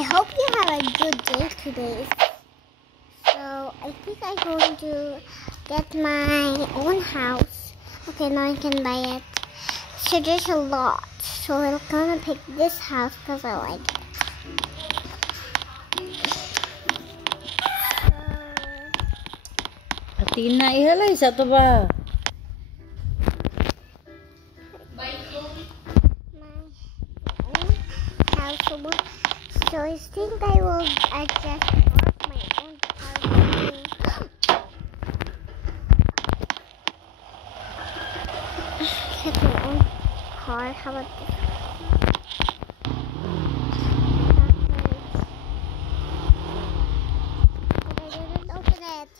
I hope you have a good day today. So I think I'm going to get my own house. Okay, now I can buy it. So there's a lot. So I'm gonna pick this house because I like it. Atina, ihalay sa to ba? My own house. So I think I will adjust my own house. Get my own car. How about this? But I didn't open it.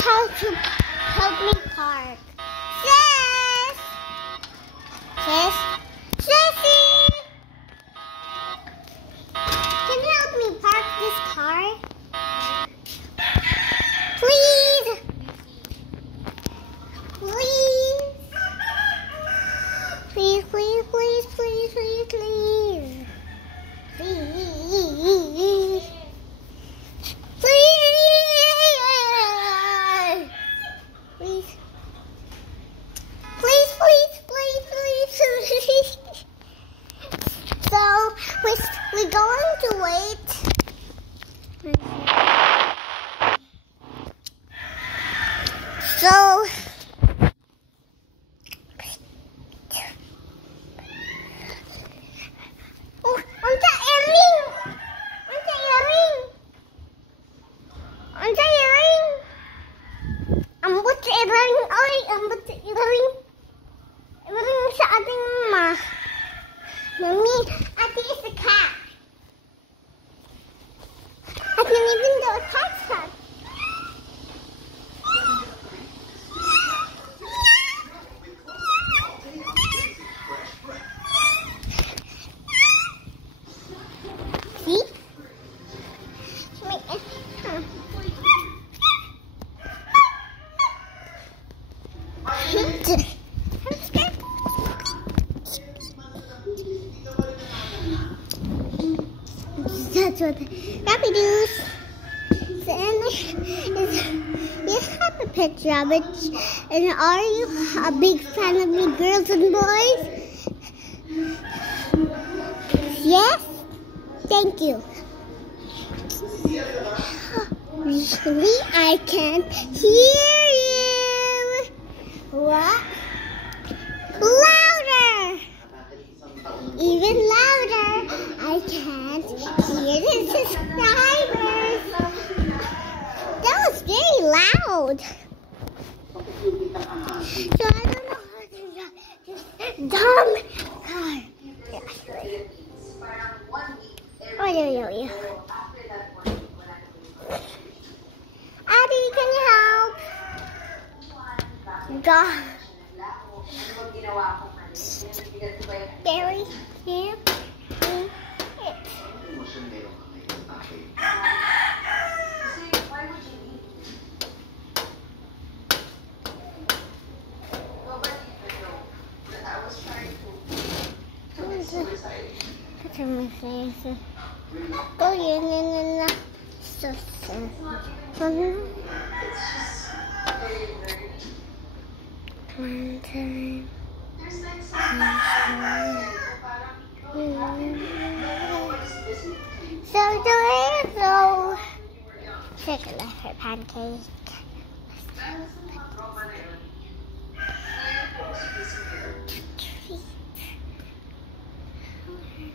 How to help me park. Sis! Sis? Sissy! Can you help me park this car? Please! Please! Please, please, please, please, please, please. Please. We're going to wait. So, unsa earring? Unsa earring? Unsa earring? Ambot sa earring. Ay, ambot sa earring. Earring sa ating mama. Mommy, Ate is a cat. I can even do a cat shot. See? That's what Rapidoos. So, you have a pet rabbit, and are you a big fan of me, girls and boys? Yes? Thank you. Really, I can't hear you. What? Louder! Even louder! I can't hear the subscribers. That was very loud. So I don't know how to drive this dumb car. Oh, yeah. Abby, can you help? God. Barry, here. Put on my face. Go in. So sad. One time. So circular for pancake.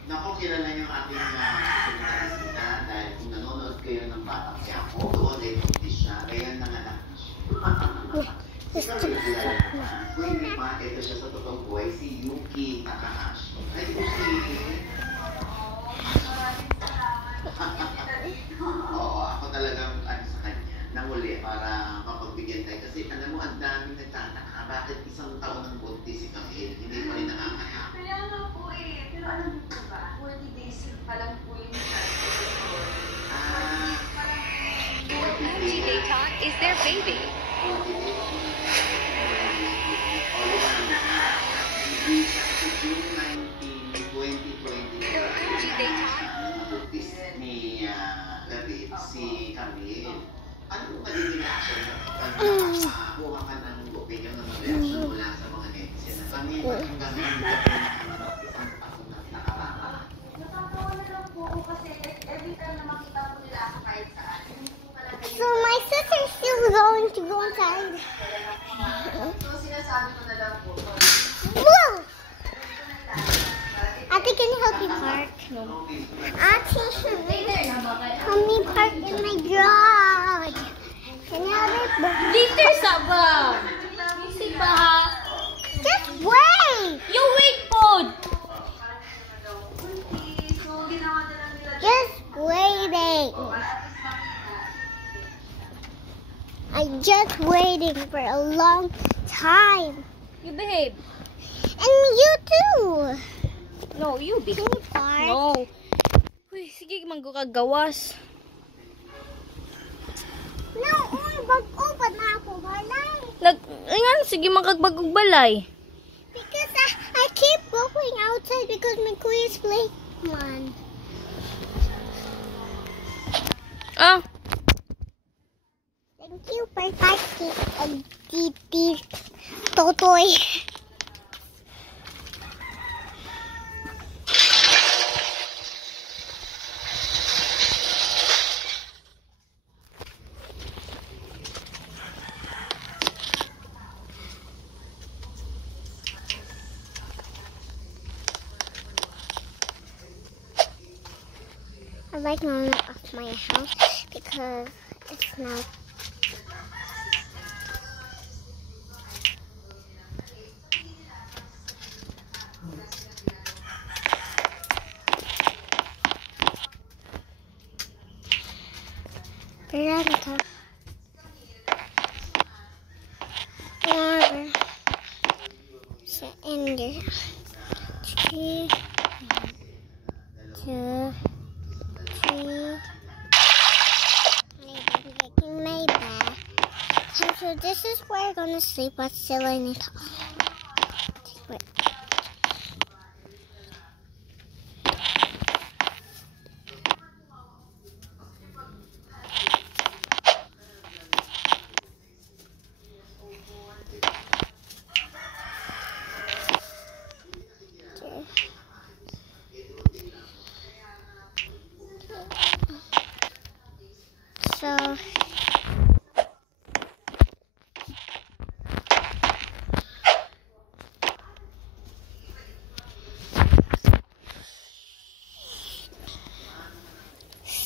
Naku, kilala yung ating pinakasita dahil kung nanonood kayo ng Batang Quiapo, doon ay buntis siya, kaya nanganak na siya. Ikaw yung kilala naman. Kung hindi pa, ito siya sa totoong buhay, si Yuki Takahashi. Ay, si... Oo, bakit isang taon ng buntis si Camille, hindi pa rin nanganganak. Kaya nga po eh. Pero alam niyo po ba, 40 days pa lang po yung MG Dayton is their baby. Sa June 19, 2020, MG Dayton. nabuntis ni David si Camille. Ano magiging reaction kuha ka ng opinion ng mga reaction mula sa mga netizen na Camille, hanggang ngayon ka po nakanap isang taon na nakaraan. Nakakawa na lang po ako kasi every time na makita po nila ako kahit saan, hindi po talaga yun. So my sister's still going to go inside. So sinasabi ko na lang po, Whoa! Ate, can you help me park? Ate, help me park in my garage. Can you help me? Dito sa ba? Isip ba ha? Just wait! You wait po! so ginawa na lang nila Just waiting. I'm just waiting for a long time. You behave. And you too. No, you Can behave. you park? No. Uy, sige, manggukagawas. No, mag-open na ako, balay. Ayan, sige, magkagbagog balay. Because I keep going outside because my kuya is playing one. Ah, Thank you for parking a titi totoy. I like going off my house because it's not. Veronica. Or sa ender. 3, 2, 3. I'm taking my bag. So this is where I'm gonna sleep. But still I need to. Wait.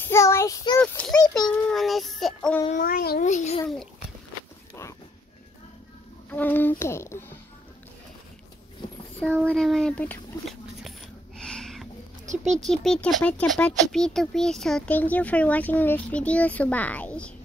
So I'm still sleeping when it's morning. Okay. So what am I about to chippy chippy chapa chapa chippy toppy. So thank you for watching this video. So bye.